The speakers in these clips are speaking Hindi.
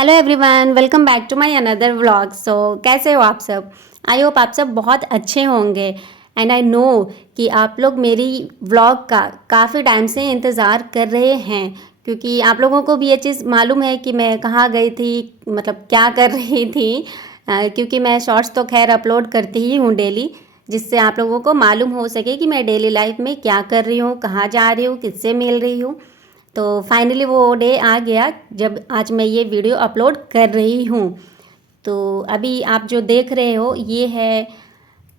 Hello everyone, welcome back to my another vlog. कैसे हो आप सब? आई होप आप सब बहुत अच्छे होंगे। एंड आई नो कि आप लोग मेरी व्लॉग का काफ़ी टाइम से इंतज़ार कर रहे हैं, क्योंकि आप लोगों को भी ये चीज़ मालूम है कि मैं कहाँ गई थी, मतलब क्या कर रही थी। क्योंकि मैं शॉर्ट्स तो खैर अपलोड करती ही हूँ डेली, जिससे आप लोगों को मालूम हो सके कि मैं डेली लाइफ में क्या कर रही हूँ, कहाँ जा रही हूँ, किससे मिल रही हूँ। तो फाइनली वो डे आ गया जब आज मैं ये वीडियो अपलोड कर रही हूँ। तो अभी आप जो देख रहे हो ये है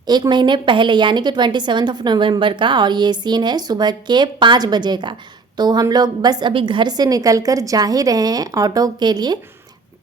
1 महीने पहले, यानी कि 27 नवंबर का, और ये सीन है सुबह के 5 बजे का। तो हम लोग बस अभी घर से निकल कर जा ही रहे हैं ऑटो के लिए,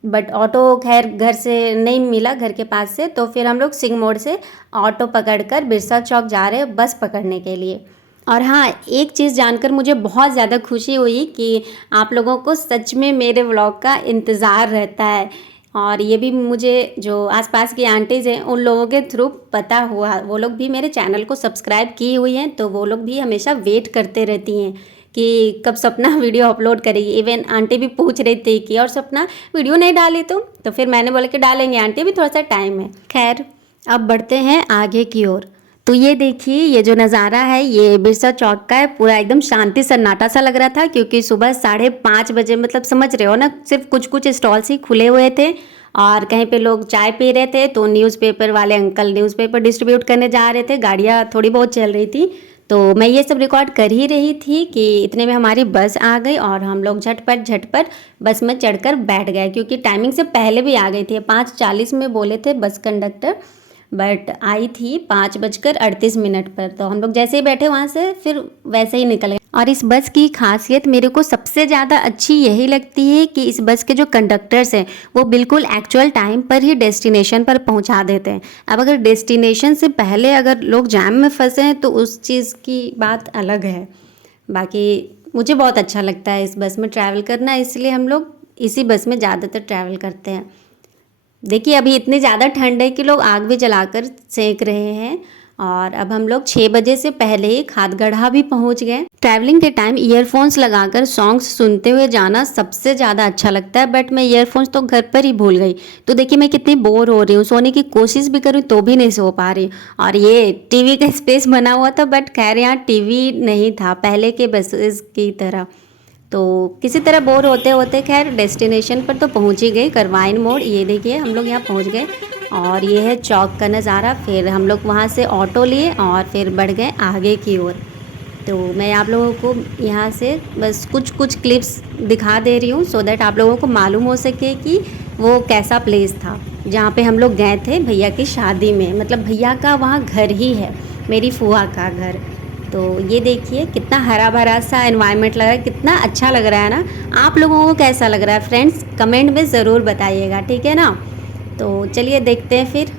बट ऑटो खैर घर से नहीं मिला, घर के पास से। तो फिर हम लोग सिंह मोड़ से ऑटो पकड़कर बिरसा चौक जा रहे हैं बस पकड़ने के लिए। और हाँ, एक चीज़ जानकर मुझे बहुत ज़्यादा खुशी हुई कि आप लोगों को सच में मेरे व्लॉग का इंतज़ार रहता है। और ये भी मुझे जो आसपास की आंटीज़ हैं उन लोगों के थ्रू पता हुआ, वो लोग भी मेरे चैनल को सब्सक्राइब की हुई हैं, तो वो लोग भी हमेशा वेट करते रहती हैं कि कब सपना वीडियो अपलोड करेगी। इवन आंटी भी पूछ रही थी कि और सपना वीडियो नहीं डाली तुम? तो फिर मैंने बोला कि डालेंगे आंटी, भी थोड़ा सा टाइम है। खैर, अब बढ़ते हैं आगे की ओर। तो ये देखिए, ये जो नज़ारा है ये बिरसा चौक का है। पूरा एकदम शांति सन्नाटा सा लग रहा था, क्योंकि सुबह 5:30 बजे, मतलब समझ रहे हो ना, सिर्फ कुछ कुछ स्टॉल्स ही खुले हुए थे और कहीं पे लोग चाय पी रहे थे। तो न्यूज़पेपर वाले अंकल न्यूज़पेपर डिस्ट्रीब्यूट करने जा रहे थे, गाड़ियाँ थोड़ी बहुत चल रही थी। तो मैं ये सब रिकॉर्ड कर ही रही थी कि इतने में हमारी बस आ गई और हम लोग झटपट बस में चढ़कर बैठ गए, क्योंकि टाइमिंग से पहले भी आ गई थी। 5:40 में बोले थे बस कंडक्टर, बट आई थी 5:38 पर। तो हम लोग जैसे ही बैठे वहाँ से फिर वैसे ही निकल गए। और इस बस की खासियत मेरे को सबसे ज़्यादा अच्छी यही लगती है कि इस बस के जो कंडक्टर्स हैं वो बिल्कुल एक्चुअल टाइम पर ही डेस्टिनेशन पर पहुँचा देते हैं। अब अगर डेस्टिनेशन से पहले अगर लोग जैम में फंसे हैं तो उस चीज़ की बात अलग है। बाकी मुझे बहुत अच्छा लगता है इस बस में ट्रैवल करना, इसलिए हम लोग इसी बस में ज़्यादातर ट्रैवल करते हैं। देखिए, अभी इतनी ज़्यादा ठंड है कि लोग आग भी जलाकर सेंक रहे हैं। और अब हम लोग 6 बजे से पहले ही खादगढ़ा भी पहुंच गए। ट्रैवलिंग के टाइम ईयरफोन्स लगाकर सॉन्ग्स सुनते हुए जाना सबसे ज़्यादा अच्छा लगता है, बट मैं ईयरफोन्स तो घर पर ही भूल गई। तो देखिए मैं कितनी बोर हो रही हूँ, सोने की कोशिश भी करूँ तो भी नहीं सो पा रही। और ये टीवी का स्पेस बना हुआ था, बट खैर यहाँ टीवी नहीं था पहले के बसेस की तरह। तो किसी तरह बोर होते होते खैर डेस्टिनेशन पर तो पहुंच ही गए, करवाइन मोड़। ये देखिए हम लोग यहाँ पहुंच गए और ये है चौक का नज़ारा। फिर हम लोग वहाँ से ऑटो लिए और फिर बढ़ गए आगे की ओर। तो मैं आप लोगों को यहाँ से बस कुछ कुछ क्लिप्स दिखा दे रही हूँ, सो दैट आप लोगों को मालूम हो सके कि वो कैसा प्लेस था जहाँ पे हम लोग गए थे भैया की शादी में। मतलब भैया का वहाँ घर ही है, मेरी फूआ का घर। तो ये देखिए कितना हरा भरा सा एनवायरनमेंट लग रहा है, कितना अच्छा लग रहा है ना। आप लोगों को कैसा लग रहा है फ्रेंड्स, कमेंट में ज़रूर बताइएगा, ठीक है ना। तो चलिए देखते हैं फिर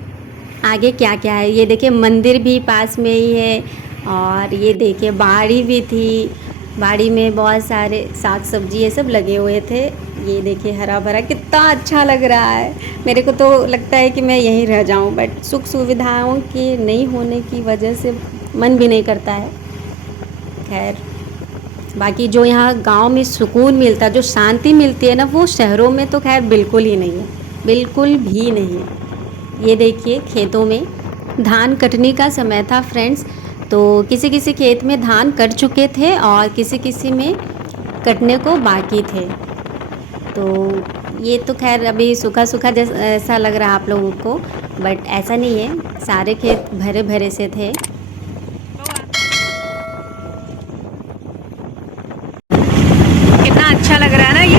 आगे क्या क्या है। ये देखिए मंदिर भी पास में ही है, और ये देखिए बाड़ी भी थी। बाड़ी में बहुत सारे साग सब्जी ये सब लगे हुए थे। ये देखिए हरा भरा कितना अच्छा लग रहा है। मेरे को तो लगता है कि मैं यहीं रह जाऊं, बट सुख सुविधाओं के नहीं होने की वजह से मन भी नहीं करता है। खैर, बाकी जो यहाँ गांव में सुकून मिलता है, जो शांति मिलती है ना, वो शहरों में तो खैर बिल्कुल ही नहीं है, बिल्कुल भी नहीं है। ये देखिए खेतों में धान कटने का समय था फ्रेंड्स। तो किसी किसी खेत में धान कट चुके थे और किसी किसी में कटने को बाकी थे। तो ये तो खैर अभी सूखा सूखा जैसा ऐसा लग रहा है आप लोगों को, बट ऐसा नहीं है, सारे खेत भरे भरे से थे। कितना अच्छा लग रहा है ना, ये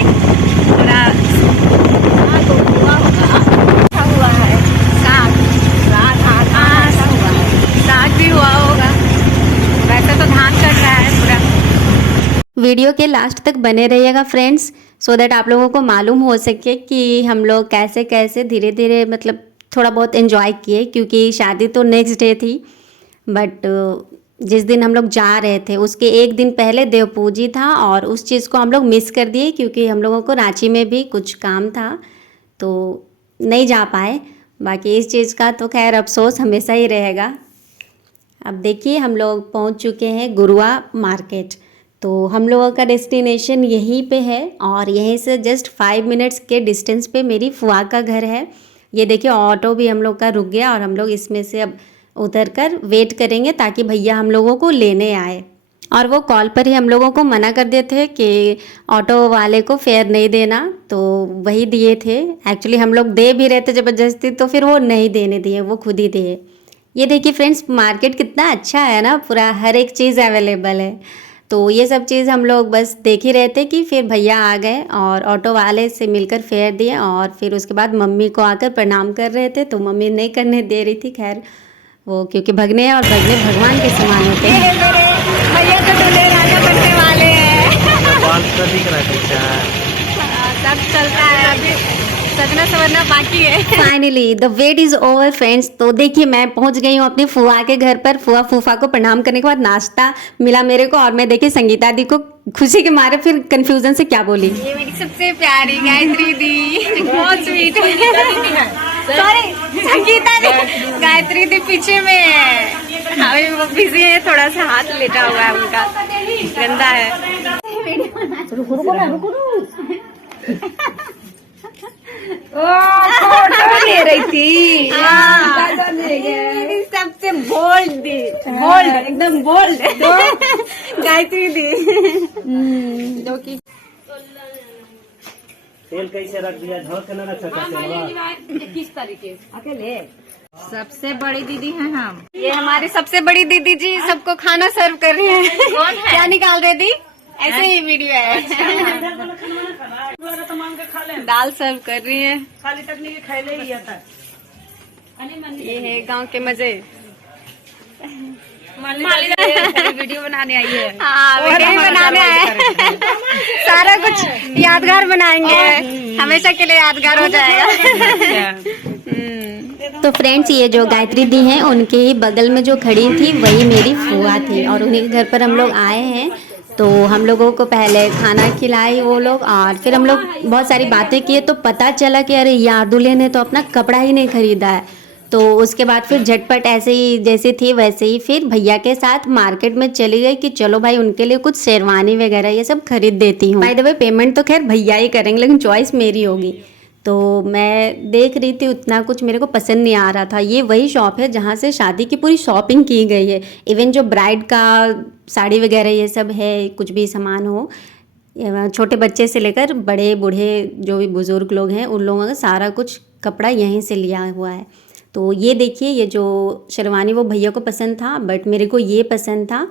पूरा हुआ है। साग साग, हाँ साग भी हुआ होगा। वैसे तो धान कट रहा है पूरा। वीडियो के लास्ट तक बने रहिएगा फ्रेंड्स, सो दैट आप लोगों को मालूम हो सके कि हम लोग कैसे कैसे धीरे धीरे, मतलब थोड़ा बहुत एंजॉय किए, क्योंकि शादी तो नेक्स्ट डे थी। बट जिस दिन हम लोग जा रहे थे उसके एक दिन पहले देव पूजी था, और उस चीज़ को हम लोग मिस कर दिए, क्योंकि हम लोगों को रांची में भी कुछ काम था तो नहीं जा पाए। बाकी इस चीज़ का तो खैर अफसोस हमेशा ही रहेगा। अब देखिए हम लोग पहुंच चुके हैं गुरुआ मार्केट। तो हम लोगों का डेस्टिनेशन यहीं पे है और यहीं से जस्ट 5 मिनट्स के डिस्टेंस पे मेरी फुआ का घर है। ये देखिए ऑटो भी हम लोग का रुक गया और हम लोग इसमें से अब उतर कर वेट करेंगे ताकि भैया हम लोगों को लेने आए। और वो कॉल पर ही हम लोगों को मना कर दिए थे कि ऑटो वाले को फेयर नहीं देना, तो वही दिए थे। एक्चुअली हम लोग दे भी रहे थे ज़बरदस्ती, तो फिर वो नहीं देने दिए, वो खुद ही दिए। ये देखिए फ्रेंड्स, मार्केट कितना अच्छा है ना, पूरा हर एक चीज़ अवेलेबल है। तो ये सब चीज़ हम लोग बस देख ही रहे थे कि फिर भैया आ गए और ऑटो वाले से मिलकर फेयर दिए और फिर उसके बाद मम्मी को आकर प्रणाम कर रहे थे, तो मम्मी नहीं करने दे रही थी। खैर वो क्योंकि भगने हैं और भगने भगवान के समान होते हैं। भैया तो दूल्हे राजा बनने वाले हैं। बाल तो दिख रहा है पीछे। सब चलता है, अभी सजना सवरना बाकी है। Finally the wait is over friends. तो देखिए मैं पहुंच गई हूँ अपनी फुआ के घर पर। फुआ फूफा को प्रणाम करने के बाद नाश्ता मिला मेरे को और मैं देखिए संगीता दी को खुशी के मारे फिर कंफ्यूजन से क्या बोली, ये मेरी सबसे प्यारी गायत्री दी, बहुत स्वीट है। सॉरी संगीता दी, गायत्री दी पीछे में है, अभी वो बिजी है, थोड़ा सा हाथ लेटा हुआ है उनका, गंदा है। फोटो ले रही थी। सबसे बोल्ड दी, बोल्ड एकदम बोल्ड गायत्री दी, जो कि तेल कैसे रख दिया, झोंक के ना रख सकते। 21 तारीख अकेले सबसे बड़ी दीदी हैं हम। ये हमारी सबसे बड़ी दीदी जी सबको खाना सर्व कर रही है। कौन है? क्या निकाल रही थी? ऐसे ही वीडियो है। दाल सर्व कर रही है। खाली तकनीकी खाइले ही आता। ये है गांव के मजे। वीडियो बनाने आई है। हाँ, वीडियो बनाने आए। सारा कुछ यादगार बनाएंगे, हमेशा के लिए यादगार हो जाएगा। तो फ्रेंड्स ये जो गायत्री दी हैं उनके ही बगल में जो खड़ी थी वही मेरी फुआ थी और उन्हीं के घर पर हम लोग आए हैं। तो हम लोगों को पहले खाना खिलाई वो लोग और फिर हम लोग बहुत सारी बातें किए, तो पता चला कि अरे यार दूल्हे ने तो अपना कपड़ा ही नहीं खरीदा है। तो उसके बाद फिर झटपट ऐसे ही जैसे थी वैसे ही फिर भैया के साथ मार्केट में चली गई कि चलो भाई उनके लिए कुछ शेरवानी वगैरह ये सब खरीद देती हूँ। बाय द वे पेमेंट तो खैर भैया ही करेंगे लेकिन चॉइस मेरी होगी। तो मैं देख रही थी, उतना कुछ मेरे को पसंद नहीं आ रहा था। ये वही शॉप है जहाँ से शादी की पूरी शॉपिंग की गई है। इवन जो ब्राइड का साड़ी वगैरह ये सब है, कुछ भी सामान हो, छोटे बच्चे से लेकर बड़े बूढ़े जो भी बुज़ुर्ग लोग हैं उन लोगों का सारा कुछ कपड़ा यहीं से लिया हुआ है। तो ये देखिए ये जो शेरवानी वो भैया को पसंद था बट मेरे को ये पसंद था।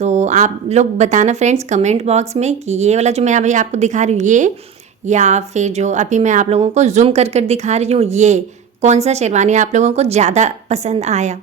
तो आप लोग बताना फ्रेंड्स कमेंट बॉक्स में कि ये वाला जो मैं अभी आपको दिखा रही हूँ ये, या फिर जो अभी मैं आप लोगों को जूम कर दिखा रही हूँ ये, कौन सा शेरवानी आप लोगों को ज़्यादा पसंद आया।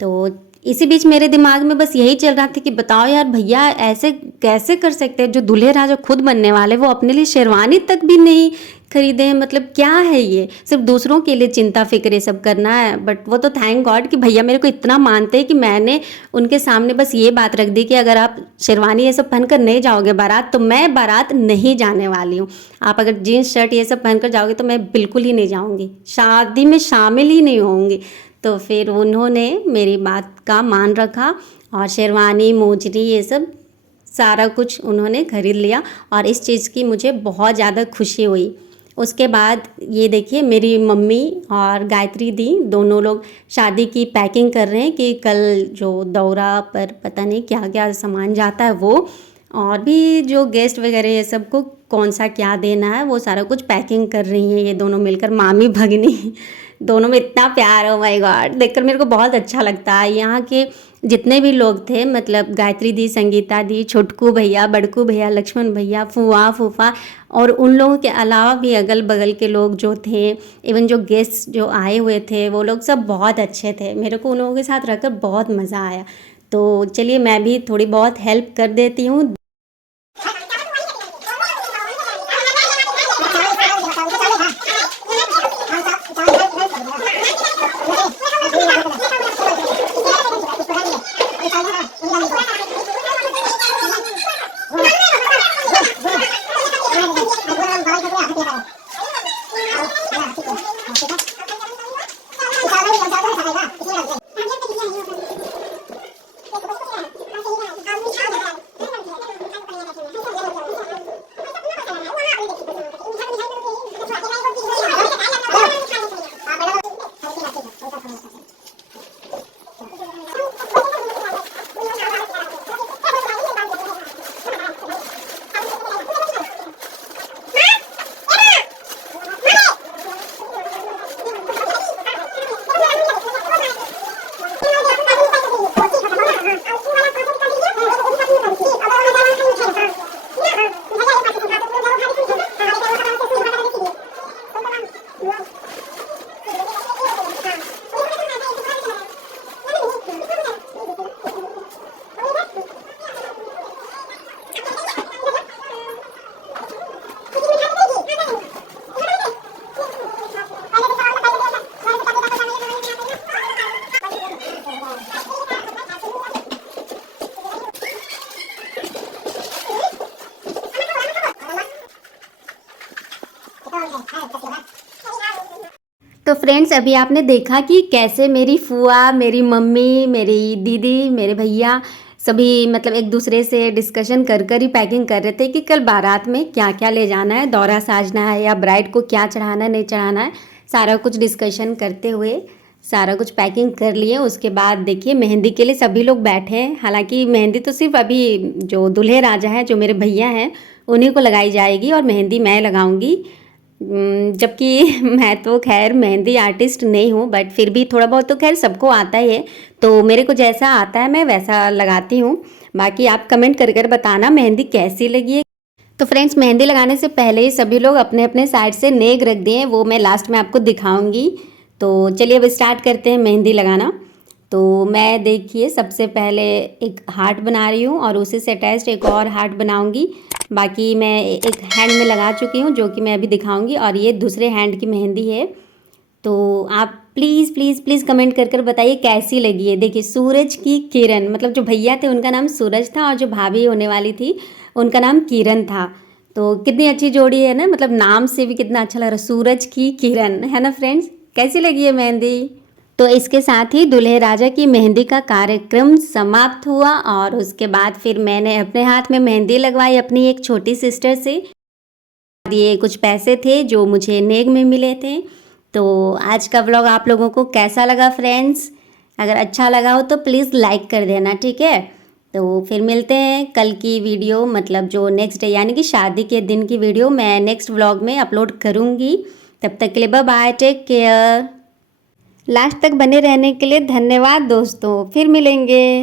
तो इसी बीच मेरे दिमाग में बस यही चल रहा था कि बताओ यार भैया ऐसे कैसे कर सकते हैं, जो दूल्हे राजा खुद बनने वाले वो अपने लिए शेरवानी तक भी नहीं खरीदे हैं। मतलब क्या है ये, सिर्फ दूसरों के लिए चिंता फिक्र ये सब करना है। बट वो तो थैंक गॉड कि भैया मेरे को इतना मानते हैं कि मैंने उनके सामने बस ये बात रख दी कि अगर आप शेरवानी ये सब पहनकर नहीं जाओगे बारात तो मैं बारात नहीं जाने वाली हूँ। आप अगर जीन्स शर्ट ये सब पहनकर जाओगे तो मैं बिल्कुल ही नहीं जाऊँगी, शादी में शामिल ही नहीं होंगी। तो फिर उन्होंने मेरी बात का मान रखा और शेरवानी मोजरी ये सब सारा कुछ उन्होंने खरीद लिया और इस चीज़ की मुझे बहुत ज़्यादा खुशी हुई। उसके बाद ये देखिए मेरी मम्मी और गायत्री दी दोनों लोग शादी की पैकिंग कर रहे हैं कि कल जो दौरा पर पता नहीं क्या क्या सामान जाता है वो, और भी जो गेस्ट वगैरह ये सबको कौन सा क्या देना है वो सारा कुछ पैकिंग कर रही हैं ये दोनों मिलकर, मामी भगनी दोनों में इतना प्यार। हो माय गॉड, देखकर मेरे को बहुत अच्छा लगता है। यहाँ के जितने भी लोग थे, मतलब गायत्री दी, संगीता दी, छोटकू भैया, बड़कू भैया, लक्ष्मण भैया, फूआ फूफा और उन लोगों के अलावा भी अगल बगल के लोग जो थे, इवन जो गेस्ट जो आए हुए थे वो लोग सब बहुत अच्छे थे। मेरे को उन लोगों के साथ रहकर बहुत मज़ा आया। तो चलिए मैं भी थोड़ी बहुत हेल्प कर देती हूँ। तो फ्रेंड्स अभी आपने देखा कि कैसे मेरी फुआ, मेरी मम्मी, मेरी दीदी, मेरे भैया सभी मतलब एक दूसरे से डिस्कशन कर कर ही पैकिंग कर रहे थे कि कल बारात में क्या क्या ले जाना है, दौरा साजना है या ब्राइड को क्या चढ़ाना है नहीं चढ़ाना है, सारा कुछ डिस्कशन करते हुए सारा कुछ पैकिंग कर लिए। उसके बाद देखिए मेहंदी के लिए सभी लोग बैठे हैं। हालांकि मेहंदी तो सिर्फ अभी जो दूल्हे राजा हैं, जो मेरे भैया हैं, उन्हीं को लगाई जाएगी और मेहंदी मैं लगाऊंगी। जबकि मैं तो खैर मेहंदी आर्टिस्ट नहीं हूँ, बट फिर भी थोड़ा बहुत तो खैर सबको आता ही है, तो मेरे को जैसा आता है मैं वैसा लगाती हूँ। बाकी आप कमेंट कर कर बताना मेहंदी कैसी लगी है। तो फ्रेंड्स मेहंदी लगाने से पहले ही सभी लोग अपने अपने साइड से नेक रख दिए, वो मैं लास्ट में आपको दिखाऊंगी। तो चलिए अब स्टार्ट करते हैं मेहंदी लगाना। तो मैं देखिए सबसे पहले एक हार्ट बना रही हूँ और उसी से अटैच्ड एक और हार्ट बनाऊंगी। बाकी मैं एक हैंड में लगा चुकी हूँ जो कि मैं अभी दिखाऊंगी, और ये दूसरे हैंड की मेहंदी है। तो आप प्लीज़ प्लीज़ प्लीज़ कमेंट कर कर बताइए कैसी लगी है। देखिए सूरज की किरण, मतलब जो भैया थे उनका नाम सूरज था और जो भाभी होने वाली थी उनका नाम किरण था। तो कितनी अच्छी जोड़ी है ना, मतलब नाम से भी कितना अच्छा लग रहा है, सूरज की किरण, है ना फ्रेंड्स। कैसी लगी है मेहंदी। तो इसके साथ ही दूल्हे राजा की मेहंदी का कार्यक्रम समाप्त हुआ और उसके बाद फिर मैंने अपने हाथ में मेहंदी लगवाई अपनी एक छोटी सिस्टर से। ये कुछ पैसे थे जो मुझे नेक में मिले थे। तो आज का व्लॉग आप लोगों को कैसा लगा फ्रेंड्स, अगर अच्छा लगा हो तो प्लीज़ लाइक कर देना, ठीक है। तो फिर मिलते हैं कल की वीडियो, मतलब जो नेक्स्ट डे यानी कि शादी के दिन की वीडियो मैं नेक्स्ट व्लॉग में अपलोड करूँगी। तब तक के लिए bye bye, take care. Last तक बने रहने के लिए धन्यवाद दोस्तों, फिर मिलेंगे।